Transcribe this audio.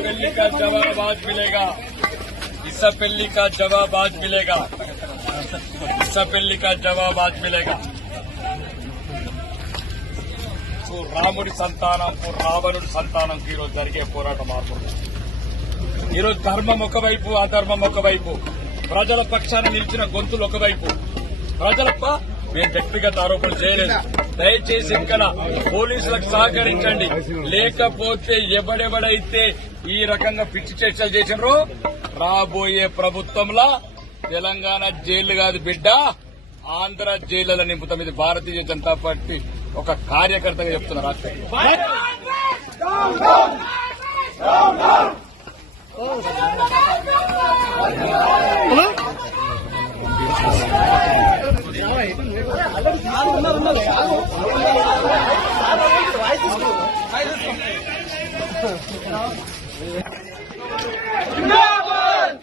पेल्ली का जवाब आज मिलेगा, इस पेल्ली का जवाब आज मिलेगा, इस पेल्ली का जवाब आज मिलेगा। రాముడి సంతానంకు రావణుడి సంతానంకు ఈరోజు జరిగే పోరాటం మార్పుంది. ఈరోజు ధర్మం ఒకవైపు, అధర్మం ఒకవైపు, ప్రజల పక్షాన నిలిచిన గొంతులు ఒకవైపు. మేము వ్యక్తిగత ఆరోపణలు చేయలేదు. దయచేసి ఇక్కడ పోలీసులకు సహకరించండి. లేకపోతే ఎవడెవడైతే ఈ రకంగా పిచ్చి చర్చలు చేసినారో రాబోయే ప్రభుత్వంలో తెలంగాణ జైలు కాదు బిడ్డ, ఆంధ్ర జైళ్లలో నింపుతాం. ఇది భారతీయ జనతా పార్టీ ఒక కార్యకర్తగా చెప్తున్న రాష్ట్రం. జిందాబాద్